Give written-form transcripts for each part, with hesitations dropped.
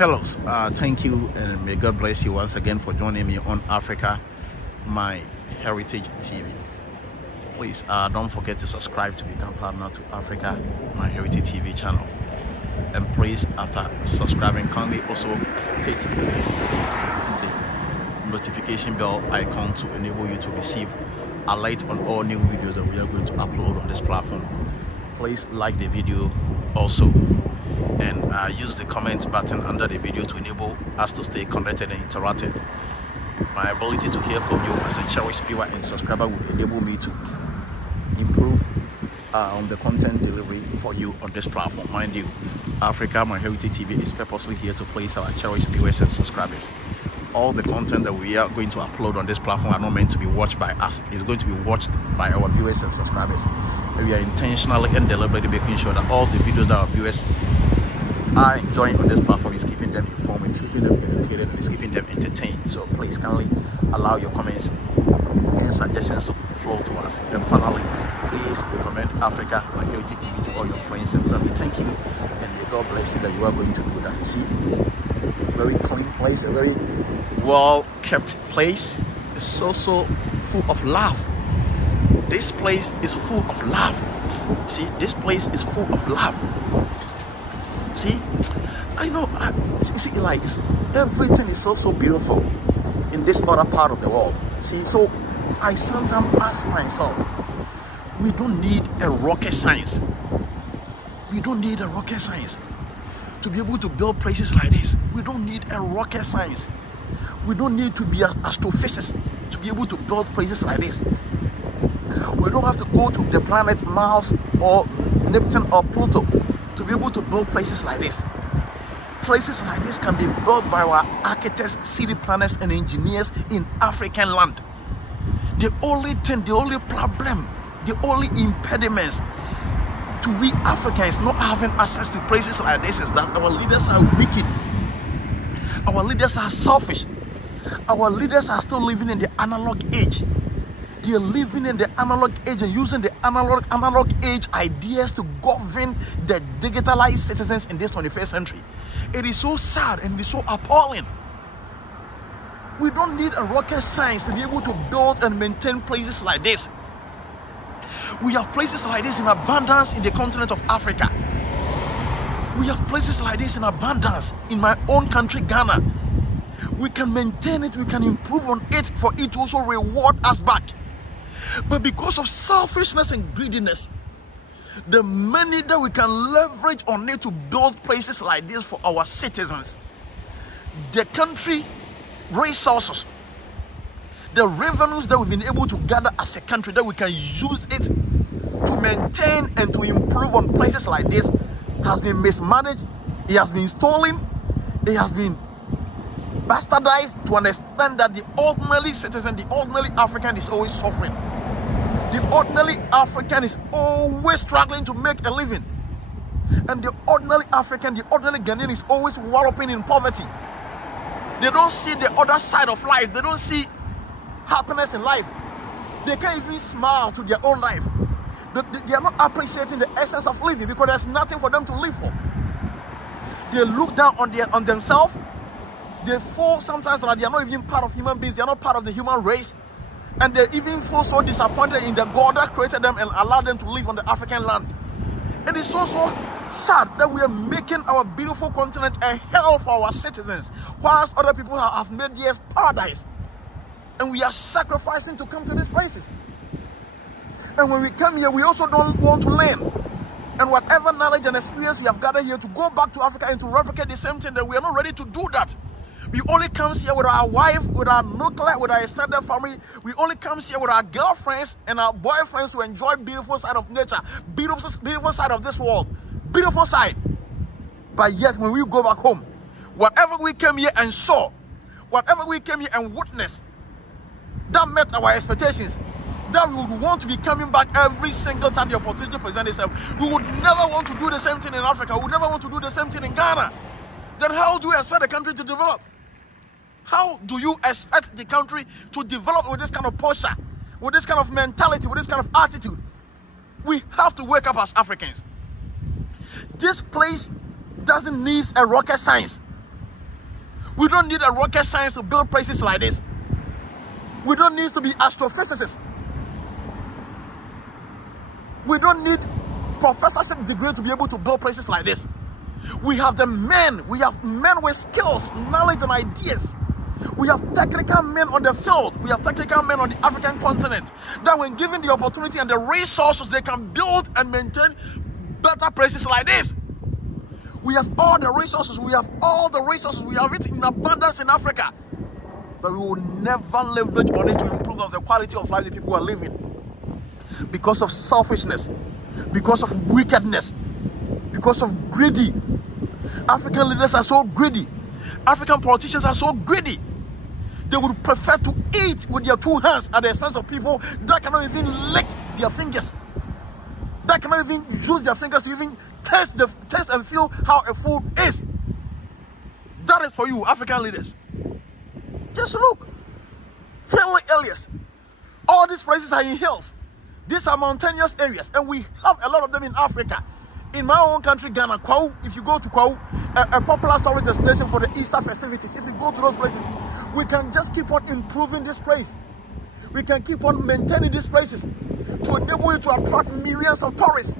fellows, thank you and may God bless you once again for joining me on Africa My Heritage TV. Please don't forget to subscribe to become partner to Africa My Heritage TV channel, and please, after subscribing, kindly also hit the notification bell icon to enable you to receive alert on all new videos that we are going to upload on this platform. Please like the video also, and use the comment button under the video to enable us to stay connected and interactive. My ability to hear from you as a cherished viewer and subscriber will enable me to improve on the content delivery for you on this platform. Mind you, Africa My Heritage TV is purposely here to place our cherished viewers and subscribers. All the content that we are going to upload on this platform are not meant to be watched by us. It's going to be watched by our viewers and subscribers. We are intentionally and deliberately making sure that all the videos that our viewers are enjoying on this platform is keeping them informed, it's keeping them educated, and it's keeping them entertained. So please kindly allow your comments and suggestions to flow to us. And finally, please recommend Africa My Heritage TV to all your friends and family. Thank you, and may God bless you that you are going to do that. You see, very clean place, a very well kept place. It's so full of love. This place is full of love. See, this place is full of love. See, I know, see, like, everything is so beautiful in this other part of the world. See, so I sometimes ask myself, we don't need a rocket science. We don't need a rocket science to be able to build places like this. We don't need a rocket science. We don't need to be an astrophysicist to be able to build places like this. We don't have to go to the planet Mars or Neptune or Pluto to be able to build places like this. Places like this can be built by our architects, city planners, and engineers in African land. The only thing, the only problem, the only impediments to we Africans not having access to places like this is that our leaders are wicked. Our leaders are selfish. Our leaders are still living in the analog age. They are living in the analog age and using the analog age ideas to govern the digitalized citizens in this 21st century. It is so sad and it is so appalling. We don't need a rocket science to be able to build and maintain places like this. We have places like this in abundance in the continent of Africa. We have places like this in abundance in my own country, Ghana. We can maintain it, we can improve on it for it to also reward us back. But because of selfishness and greediness, the money that we can leverage on it to build places like this for our citizens, the country resources, the revenues that we've been able to gather as a country, that we can use it to maintain and to improve on places like this, has been mismanaged, it has been stolen, it has been bastardized to an extent that the ordinary citizen, the ordinary African is always suffering. The ordinary African is always struggling to make a living. And the ordinary African, the ordinary Ghanaian is always wallowing in poverty. They don't see the other side of life. They don't see happiness in life. They can't even smile to their own life. They are not appreciating the essence of living because there's nothing for them to live for. They look down on themselves. They feel sometimes that they are not even part of human beings. They are not part of the human race. And they even feel so disappointed in the God that created them and allowed them to live on the African land. It is so sad that we are making our beautiful continent a hell for our citizens, whilst other people have made theirs paradise. And we are sacrificing to come to these places. And when we come here, we also don't want to learn. And whatever knowledge and experience we have gathered here, to go back to Africa and to replicate the same thing, that we are not ready to do that. We only come here with our wife, with our nuclear, with our extended family. We only come here with our girlfriends and our boyfriends to enjoy beautiful side of nature, beautiful side of this world, beautiful side. But yet, when we go back home, whatever we came here and saw, whatever we came here and witnessed, that met our expectations, that we would want to be coming back every single time the opportunity presents itself. We would never want to do the same thing in Africa. We would never want to do the same thing in Ghana. Then how do you expect the country to develop? How do you expect the country to develop with this kind of posture, with this kind of mentality, with this kind of attitude? We have to wake up as Africans. This place doesn't need a rocket science. We don't need a rocket science to build places like this. We don't need to be astrophysicists. We don't need professorship degree to be able to build places like this. We have the men. We have men with skills, knowledge, and ideas. We have technical men on the field. We have technical men on the African continent that when given the opportunity and the resources, they can build and maintain better places like this. We have all the resources. We have all the resources. We have it in abundance in Africa. But we will never leverage on it to improve the quality of life the people are living. Because of selfishness, because of wickedness, because of greedy. African leaders are so greedy. African politicians are so greedy. They would prefer to eat with their two hands at the expense of people that cannot even lick their fingers. That cannot even use their fingers to even taste and feel how a food is. That is for you, African leaders. Just look. Hilly areas. All these places are in hills. These are mountainous areas, and we have a lot of them in Africa. In my own country, Ghana, Kwao, if you go to Kwao, a popular storage destination for the Easter festivities, if you go to those places, we can just keep on improving this place. We can keep on maintaining these places to enable you to attract millions of tourists,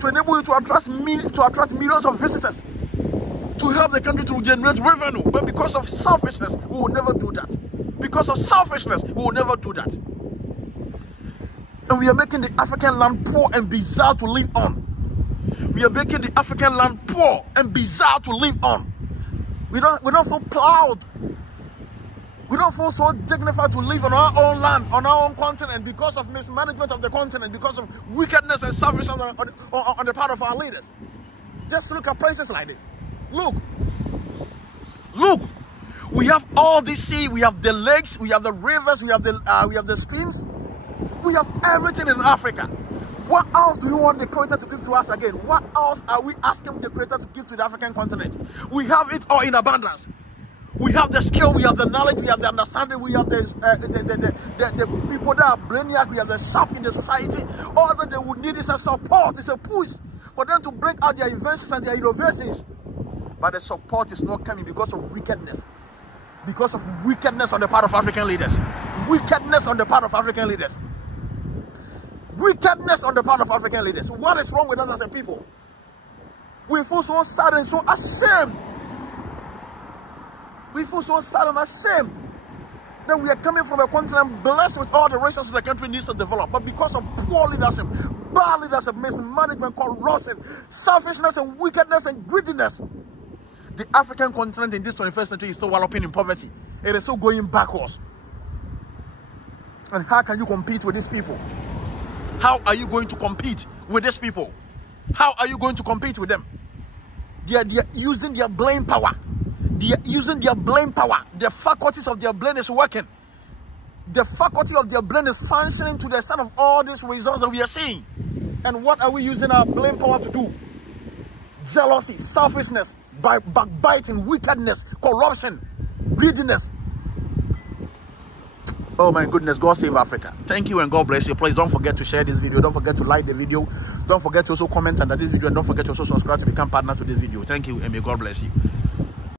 to enable you to attract millions of visitors, to help the country to generate revenue. But because of selfishness, we will never do that. Because of selfishness, we will never do that. And we are making the African land poor and bizarre to live on. We are making the African land poor and bizarre to live on. We don't feel proud. We don't feel so dignified to live on our own land, on our own continent, because of mismanagement of the continent, because of wickedness and selfishness on the part of our leaders. Just look at places like this. Look. Look. We have all this sea. We have the lakes. We have the rivers. We have the streams. We have everything in Africa. What else do you want the Creator to give to us again? What else are we asking the Creator to give to the African continent? We have it all in abundance. We have the skill, we have the knowledge, we have the understanding, we have the people that are brainiac, we have the sharp in the society. All that they would need is a support, it's a push for them to bring out their inventions and their innovations. But the support is not coming because of wickedness. Because of wickedness on the part of African leaders. Wickedness on the part of African leaders. Wickedness on the part of African leaders. What is wrong with us as a people? We feel so sad and so ashamed. We feel so sad and ashamed that we are coming from a continent blessed with all the resources the country needs to develop. But because of poor leadership, bad leadership, mismanagement, corruption, selfishness and wickedness and greediness, the African continent in this 21st century is still wallowing in poverty. It is still going backwards. And how can you compete with these people? How are you going to compete with these people? How are you going to compete with them? They are using their brain power. They are using their brain power. The faculties of their brain is working. The faculty of their brain is functioning to the extent of all these results that we are seeing. And what are we using our brain power to do? Jealousy, selfishness, backbiting, wickedness, corruption, greediness. Oh my goodness, God save Africa. Thank you and God bless you. Please don't forget to share this video. Don't forget to like the video. Don't forget to also comment under this video. And don't forget to also subscribe to become partner to this video. Thank you and may God bless you.